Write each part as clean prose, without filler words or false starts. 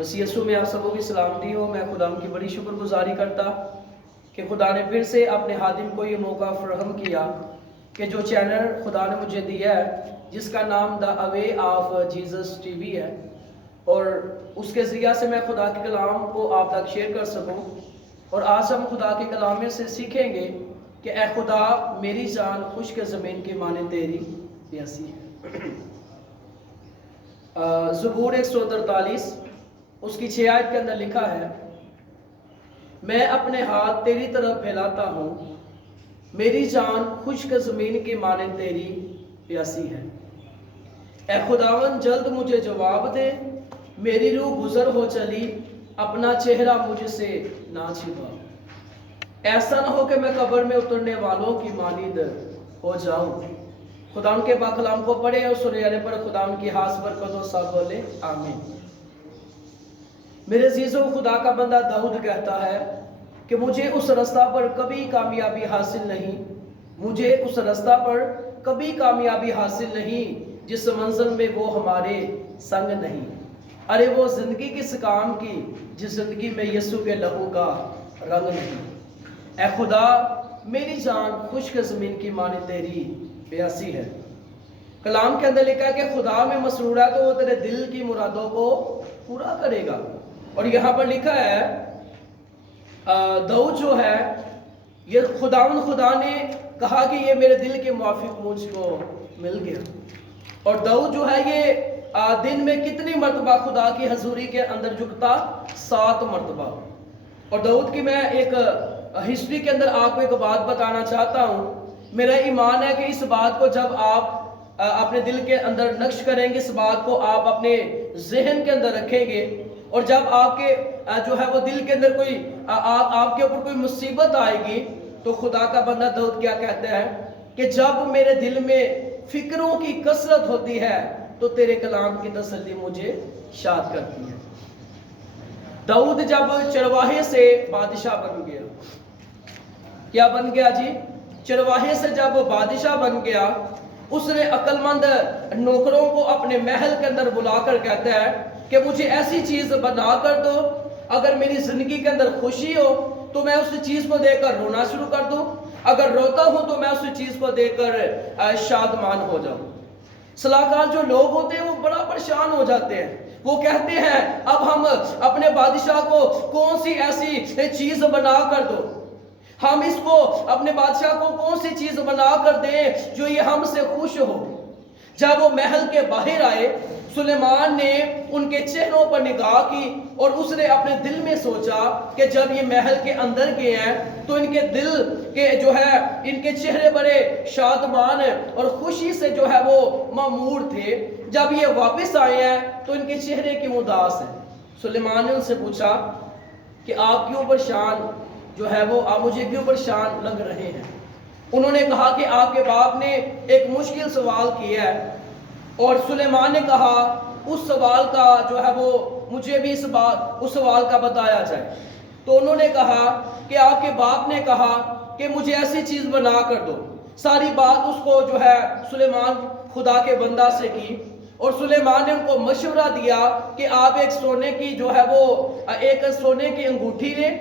مسیح یسوع میں آپ سبوں کی سلامتی ہو۔ میں خدا کی بڑی شکر گزاری کرتا کہ خدا نے پھر سے اپنے خادم کو یہ موقع فراہم کیا کہ جو چینل خدا نے مجھے دیا ہے جس کا نام دا اوے آف جیزس ٹی وی ہے، اور اس کے ذریعہ سے میں خدا کے کلام کو آپ تک شیئر کر سکوں۔ اور آج ہم خدا کے کلام میں سے سیکھیں گے کہ اے خدا میری جان خشک زمین کی مانند تیری پیاسی ہے۔ زبور 143 اس کی 6 آیت کے اندر لکھا ہے، میں اپنے ہاتھ تیری طرف پھیلاتا ہوں، میری جان خشک زمین کی مانند تیری پیاسی ہے۔ اے خداون جلد مجھے جواب دے، میری روح گزر ہو چلی، اپنا چہرہ مجھ سے نہ چھپا۔ ایسا نہ ہو کہ میں قبر میں اترنے والوں کی مانند ہو جاؤں۔ خدا کے پاک کلام کو پڑھے اور سنے آنے پر خدا کی خاص برکت و سب بولے آمین۔ میرے عزیزوں، خدا کا بندہ داؤد کہتا ہے کہ مجھے اس رستہ پر کبھی کامیابی حاصل نہیں، مجھے اس رستہ پر کبھی کامیابی حاصل نہیں جس منزل میں وہ ہمارے سنگ نہیں۔ ارے وہ زندگی کس کام کی جس زندگی میں یسوع کے لہو کا رنگ نہیں۔ اے خدا میری جان خشک زمین کی مانند تیری پیاسی ہے۔ کلام کے اندر لکھا ہے کہ خدا میں مسرور ہے تو وہ تیرے دل کی مرادوں کو پورا کرے گا۔ اور یہاں پر لکھا ہے داؤد جو ہے یہ خدا نے کہا کہ یہ میرے دل کے موافق مجھ کو مل گیا۔ اور داؤد جو ہے یہ دن میں کتنی مرتبہ خدا کی حضوری کے اندر جھکتا؟ 7 مرتبہ۔ اور داؤد کی میں ایک ہسٹری کے اندر آپ کو ایک بات بتانا چاہتا ہوں۔ میرا ایمان ہے کہ اس بات کو جب آپ اپنے دل کے اندر نقش کریں گے، اس بات کو آپ اپنے ذہن کے اندر رکھیں گے، اور جب آپ کے جو ہے وہ دل کے اندر کوئی آپ کے اوپر کوئی مصیبت آئے گی تو خدا کا بندہ داؤد کیا کہتا ہے کہ جب میرے دل میں فکروں کی کثرت ہوتی ہے تو تیرے کلام کی تسلی مجھے شاد کرتی ہے۔ داؤد جب چرواہے سے بادشاہ بن گیا، کیا بن گیا جی؟ چرواہے سے جب بادشاہ بن گیا، اس نے عقل مند نوکروں کو اپنے محل کے اندر بلا کر کہتا ہے کہ مجھے ایسی چیز بنا کر دو، اگر میری زندگی کے اندر خوشی ہو تو میں اس چیز کو دیکھ کر رونا شروع کر دوں، اگر روتا ہوں تو میں اس چیز کو دیکھ کر شادمان ہو جاؤں۔ صلاحکار جو لوگ ہوتے ہیں وہ بڑا پریشان ہو جاتے ہیں، وہ کہتے ہیں اب ہم اپنے بادشاہ کو کون سی ایسی چیز بنا کر دو، ہم اس کو اپنے بادشاہ کو کون سی چیز بنا کر دیں جو یہ ہم سے خوش ہو۔ جب وہ محل کے باہر آئے، سلیمان نے ان کے چہروں پر نگاہ کی اور اس نے اپنے دل میں سوچا کہ جب یہ محل کے اندر گئے ہیں تو ان کے دل کے جو ہے ان کے چہرے بڑے شادمان اور خوشی سے جو ہے وہ معمور تھے، جب یہ واپس آئے ہیں تو ان کے چہرے کی اداس ہے۔ سلیمان نے ان سے پوچھا کہ آپ کیوں پریشان جو ہے وہ آپ مجھے کیوں پریشان لگ رہے ہیں؟ انہوں نے کہا کہ آپ کے باپ نے ایک مشکل سوال کیا ہے، اور سلیمان نے کہا اس سوال کا جو ہے وہ مجھے بھی اس سوال کا بتایا جائے۔ تو انہوں نے کہا کہ آپ کے باپ نے کہا کہ مجھے ایسی چیز بنا کر دو۔ ساری بات اس کو جو ہے سلیمان خدا کے بندہ سے کی، اور سلیمان نے ان کو مشورہ دیا کہ آپ ایک سونے کی جو ہے وہ ایک سونے کی انگوٹھی لیں،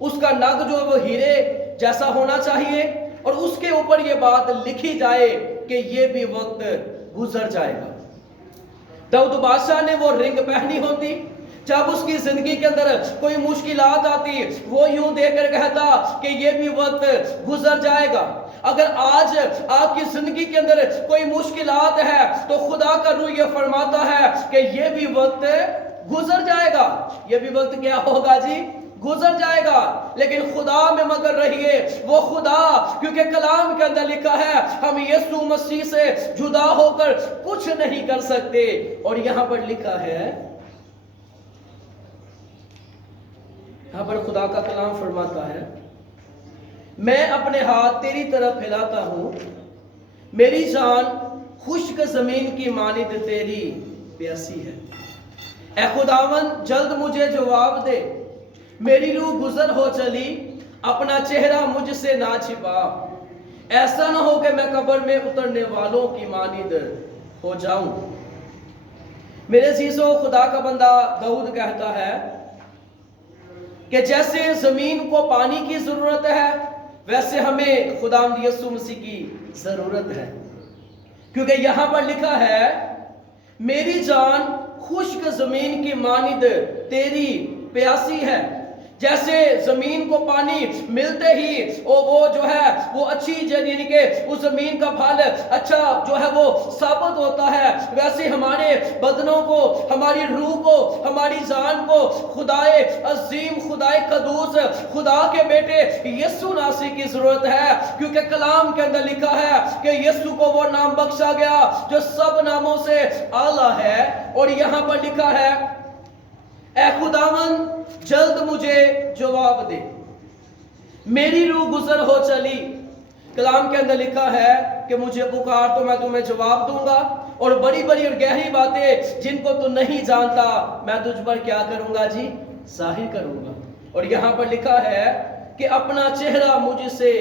اس کا نگ جو وہ ہیرے جیسا ہونا چاہیے، اور اس کے اوپر یہ بات لکھی جائے کہ یہ بھی وقت گزر جائے گا۔ داؤد بادشاہ نے وہ رنگ پہنی ہوتی، جب اس کی زندگی کے اندر کوئی مشکلات آتی وہ یوں دیکھ کر کہتا کہ یہ بھی وقت گزر جائے گا۔ اگر آج آپ کی زندگی کے اندر کوئی مشکلات ہے تو خدا کا روح یہ فرماتا ہے کہ یہ بھی وقت گزر جائے گا۔ یہ بھی وقت کیا ہوگا جی؟ گزر جائے گا۔ لیکن خدا میں مگر رہیے، وہ خدا کیونکہ کلام کے اندر لکھا ہے ہم یسوع مسیح سے جدا ہو کر کچھ نہیں کر سکتے۔ اور یہاں پر لکھا ہے، یہاں پر خدا کا کلام فرماتا ہے، میں اپنے ہاتھ تیری طرف پھیلاتا ہوں، میری جان خشک زمین کی مانند تیری پیاسی ہے۔ اے خداون جلد مجھے جواب دے، میری روح گزر ہو چلی، اپنا چہرہ مجھ سے نہ چھپا۔ ایسا نہ ہو کہ میں قبر میں اترنے والوں کی مانند ہو جاؤں۔ میرے عزیزو، خدا کا بندہ داؤد کہتا ہے کہ جیسے زمین کو پانی کی ضرورت ہے ویسے ہمیں خداوند یسوع مسیح کی ضرورت ہے، کیونکہ یہاں پر لکھا ہے میری جان خشک زمین کی مانند تیری پیاسی ہے۔ جیسے زمین کو پانی ملتے ہی وہ جو ہے وہ اچھی یعنی کہ اس زمین کا پھل اچھا جو ہے وہ ثابت ہوتا ہے، ویسے ہمارے بدنوں کو، ہماری روح کو، ہماری جان کو خدائے عظیم، خدائے قدوس، خدا کے بیٹے یسوع ناصری کی ضرورت ہے، کیونکہ کلام کے اندر لکھا ہے کہ یسوع کو وہ نام بخشا گیا جو سب ناموں سے اعلیٰ ہے۔ اور یہاں پر لکھا ہے اے خداوند جلد مجھے جواب دے، میری روح گزر ہو چلی۔ کلام کے اندر لکھا ہے کہ مجھے پکار تو میں تمہیں جواب دوں گا، اور بڑی بڑی اور گہری باتیں جن کو تو نہیں جانتا میں تجھ پر کیا کروں گا جی، ظاہر کروں گا۔ اور یہاں پر لکھا ہے کہ اپنا چہرہ مجھ سے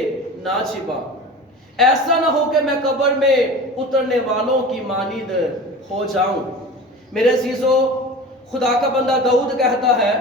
نہ چھپا، ایسا نہ ہو کہ میں قبر میں اترنے والوں کی مانند ہو جاؤں۔ میرے عزیزو، خدا کا بندہ داؤد کہتا ہے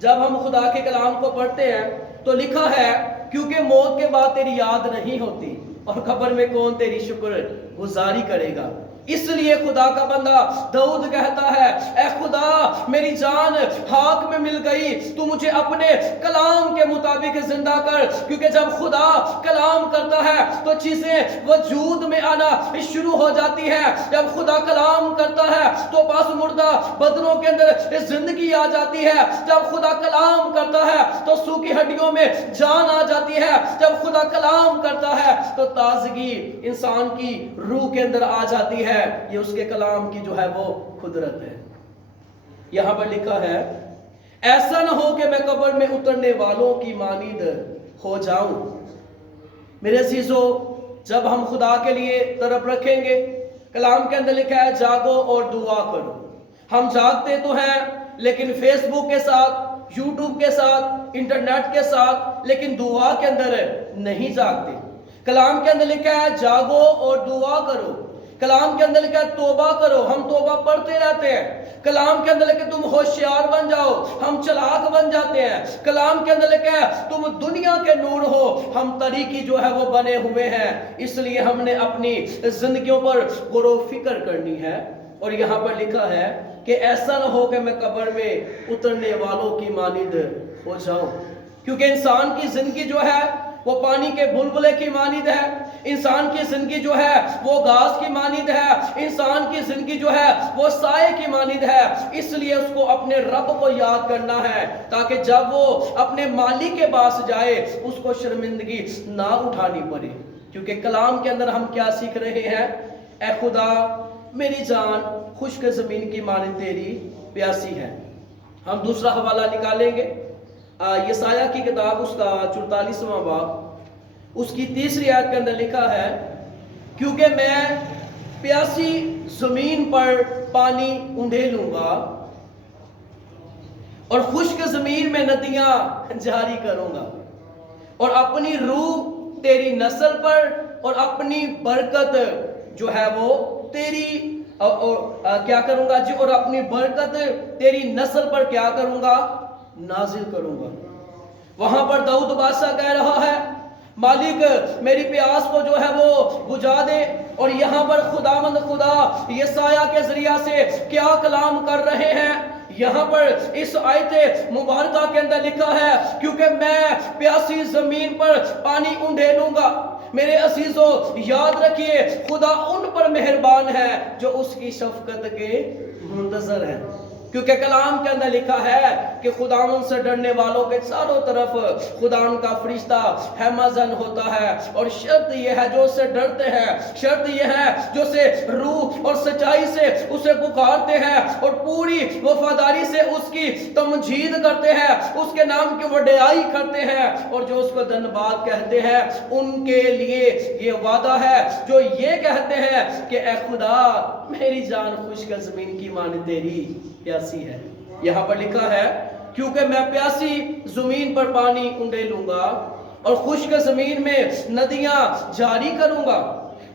جب ہم خدا کے کلام کو پڑھتے ہیں تو لکھا ہے کیونکہ موت کے بعد تیری یاد نہیں ہوتی اور قبر میں کون تیری شکر گزاری کرے گا۔ اس لیے خدا کا بندہ داؤد کہتا ہے اے خدا میری جان خاک میں مل گئی، تو مجھے اپنے کلام کے مطابق زندہ کر، کیونکہ جب خدا کلام کرتا ہے تو چیزیں وجود میں آنا شروع ہو جاتی ہے۔ جب خدا کلام کرتا ہے تو بعض مردہ بدنوں کے اندر زندگی آ جاتی ہے۔ جب خدا کلام کرتا ہے تو سوکھی ہڈیوں میں جان آ جاتی ہے۔ جب خدا کلام کرتا ہے تو تازگی انسان کی روح کے اندر آ جاتی ہے۔ یہ اس کے کلام کی جو ہے وہ قدرت ہے۔ یہاں پر لکھا ہے ایسا نہ ہو کہ میں قبر میں اترنے والوں کی مانند ہو جاؤں۔ میرے عزیزو، جب ہم خدا کے لیے طرف رکھیں گے، کلام کے اندر لکھا ہے جاگو اور دعا کرو۔ ہم جاگتے تو ہیں لیکن فیس بک کے ساتھ، یوٹیوب کے ساتھ، انٹرنیٹ کے ساتھ، لیکن دعا کے اندر نہیں جاگتے۔ کلام کے اندر لکھا ہے جاگو اور دعا کرو۔ کلام کے اندر لکھا ہے توبہ کرو، ہم توبہ پڑھتے رہتے ہیں۔ کلام کے اندر لکھا ہے تم ہوشیار بن جاؤ، ہم چلاک بن جاتے ہیں۔ کلام کے اندر لکھا ہے تم دنیا کے نور ہو، ہم طریقی جو ہے وہ بنے ہوئے ہیں۔ اس لیے ہم نے اپنی زندگیوں پر غور و فکر کرنی ہے۔ اور یہاں پر لکھا ہے کہ ایسا نہ ہو کہ میں قبر میں اترنے والوں کی مانند ہو جاؤں، کیونکہ انسان کی زندگی جو ہے وہ پانی کے بلبلے کی مانند ہے، انسان کی زندگی جو ہے وہ گھاس کی مانند ہے، انسان کی زندگی جو ہے وہ سائے کی مانند ہے۔ اس لیے اس کو اپنے رب کو یاد کرنا ہے تاکہ جب وہ اپنے مالک کے پاس جائے اس کو شرمندگی نہ اٹھانی پڑے۔ کیونکہ کلام کے اندر ہم کیا سیکھ رہے ہیں؟ اے خدا میری جان خشک زمین کی مانند تیری پیاسی ہے۔ ہم دوسرا حوالہ نکالیں گے، یسایہ کی کتاب اس کا 44واں باب، اس کی 3 آیت کے اندر لکھا ہے کیونکہ میں پیاسی زمین پر پانی اونڈیلوں گا اور خشک زمین میں ندیاں جاری کروں گا، اور اپنی روح تیری نسل پر اور اپنی برکت جو ہے وہ تیری کیا کروں گا جی، اور اپنی برکت تیری نسل پر کیا کروں گا، نازل کروں گا۔ وہاں پر داؤد بادشاہ کہہ رہا ہے مالک میری پیاس کو جو ہے وہ بجھا دے، اور یہاں پر خداوند خدا یسایہ کے ذریعہ سے کیا کلام کر رہے ہیں؟ یہاں پر اس آیت مبارکہ کے اندر لکھا ہے کیونکہ میں پیاسی زمین پر پانی اونڈیلوں گا۔ میرے عزیزو یاد رکھیے خدا ان پر مہربان ہے جو اس کی شفقت کے منتظر ہیں، کیونکہ کلام کے اندر لکھا ہے کہ خداوند سے ڈرنے والوں کے چاروں طرف خداوند کا فرشتہ ہمازن ہوتا ہے، اور شرط یہ ہے جو اسے ڈرتے ہیں، شرط یہ ہے جو اسے روح اور سچائی سے اسے پکارتے ہیں اور پوری وفاداری سے اس کی تمجید کرتے ہیں، اس کے نام کی وڈیائی کرتے ہیں، اور جو اس کو دھنباد کہتے ہیں، ان کے لیے یہ وعدہ ہے جو یہ کہتے ہیں کہ اے خدا میری جان خشک زمین کی مانند تیری پیاسی ہے۔ یہاں پر لکھا ہے کیونکہ میں پیاسی زمین پر پانی اونڈیلوں گا اور خشک زمین میں ندیاں جاری کروں گا۔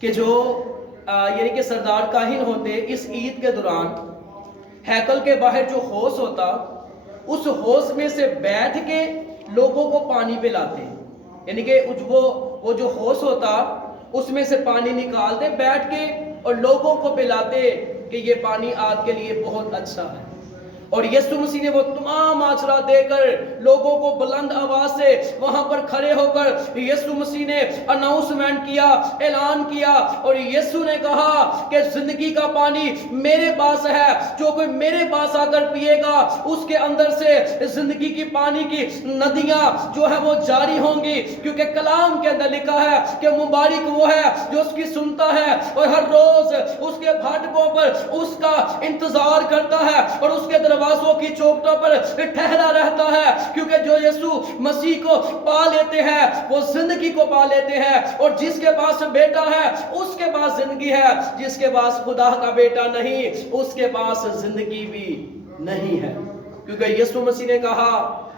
کہ جو یعنی کہ سردار کاہن ہوتے اس عید کے دوران ہیکل کے باہر جو حوض ہوتا اس حوض میں سے بیٹھ کے لوگوں کو پانی پلاتے، یعنی کہ وہ جو حوض ہوتا اس میں سے پانی نکالتے بیٹھ کے اور لوگوں کو پلاتے کہ یہ پانی آپ کے لیے بہت اچھا ہے۔ اور یسوع مسیح نے وہ تمام ماجرا دے کر لوگوں کو بلند آواز سے وہاں پر کھڑے ہو کر یسوع مسیح نے اناؤنسمنٹ کیا، اعلان کیا، اور یسوع نے کہا کہ زندگی کا پانی میرے پاس ہے، جو کوئی میرے پاس آ کر پیے گا اس کے اندر سے زندگی کی پانی کی ندیاں جو ہے وہ جاری ہوں گی، کیونکہ کلام کے اندر لکھا ہے کہ مبارک وہ ہے جو اس کی سنتا ہے اور ہر روز اس کے پھاٹکوں پر اس کا انتظار کرتا ہے اور اس کے دروازوں کی چوکھٹوں پر ٹھہرا رہتا ہے، کیونکہ جو یسوع مسیح کو پا لیتے ہیں وہ زندگی کو پا لیتے ہیں، اور جس کے پاس بیٹا ہے اس کے پاس زندگی ہے، جس کے پاس خدا کا بیٹا نہیں اس کے پاس زندگی بھی نہیں ہے، کیونکہ یسوع مسیح نے کہا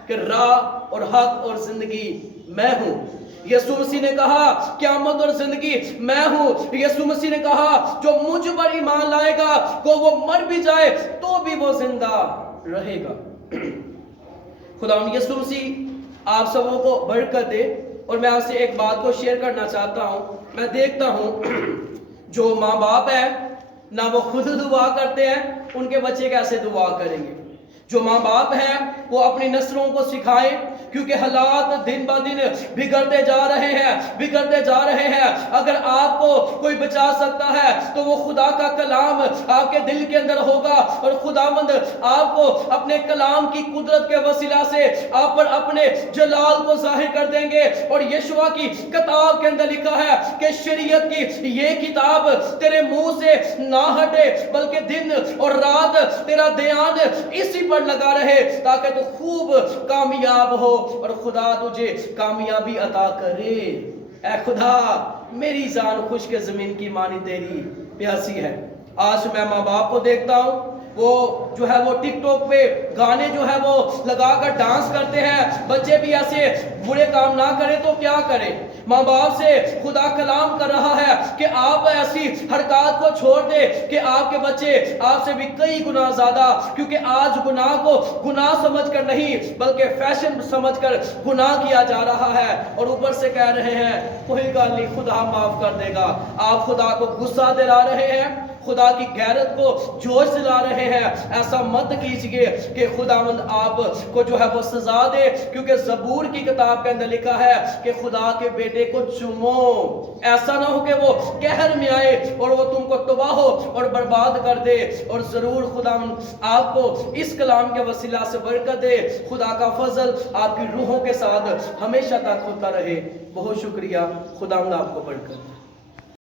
کہ راہ اور حق اور زندگی میں ہوں۔ یسوع مسیح نے کہا قیامت اور زندگی میں ہوں۔ یسوع مسیح نے کہا جو مجھ پر ایمان لائے گا کو وہ مر بھی جائے تو بھی وہ زندہ رہے گا۔ خدا یسوع مسیح آپ سبوں کو برکت دے، اور میں آپ سے ایک بات کو شیئر کرنا چاہتا ہوں۔ میں دیکھتا ہوں جو ماں باپ ہیں نہ وہ خود دعا کرتے ہیں، ان کے بچے کیسے دعا کریں گے؟ جو ماں باپ ہیں وہ اپنی نسلوں کو سکھائیں، کیونکہ حالات دن بہ دن بگڑتے جا رہے ہیں۔ اگر آپ کو کوئی بچا سکتا ہے تو وہ خدا کا کلام آپ کے دل کے اندر ہوگا، اور خداوند آپ کو اپنے کلام کی قدرت کے وسیلہ سے آپ پر اپنے جلال کو ظاہر کر دیں گے۔ اور یشوع کی کتاب کے اندر لکھا ہے کہ شریعت کی یہ کتاب تیرے منہ سے نہ ہٹے، بلکہ دن اور رات تیرا دھیان اسی پر لگا رہے تاکہ تو خوب کامیاب ہو اور خدا تجھے کامیابی عطا کرے۔ اے خدا میری جان خشک زمین کی مانی تیری پیاسی ہے۔ آج میں ماں باپ کو دیکھتا ہوں وہ جو ہے وہ ٹک ٹاک پہ گانے جو ہے وہ لگا کر ڈانس کرتے ہیں۔ بچے بھی ایسے برے کام نہ کریں تو کیا کریں؟ ماں باپ سے خدا کلام کر رہا ہے کہ آپ ایسی حرکات کو چھوڑ دیں کہ آپ کے بچے آپ سے بھی کئی گنا زیادہ، کیونکہ آج گناہ کو گناہ سمجھ کر نہیں بلکہ فیشن سمجھ کر گناہ کیا جا رہا ہے، اور اوپر سے کہہ رہے ہیں کوئی گل نہیں خدا معاف کر دے گا۔ آپ خدا کو غصہ دلا رہے ہیں، خدا کی غیرت کو جوش دلا رہے ہیں۔ ایسا مت کیجئے کہ خداوند آپ کو جو ہے وہ سزا دے، کیونکہ زبور کی کتاب کے اندر لکھا ہے کہ خدا کے بیٹے کو چومو، ایسا نہ ہو کہ وہ قہر میں آئے اور وہ تم کو تباہ اور برباد کر دے۔ اور ضرور خداوند آپ کو اس کلام کے وسیلہ سے برکت دے۔ خدا کا فضل آپ کی روحوں کے ساتھ ہمیشہ تک ہوتا رہے۔ بہت شکریہ، خداوند آپ کو برکت دے۔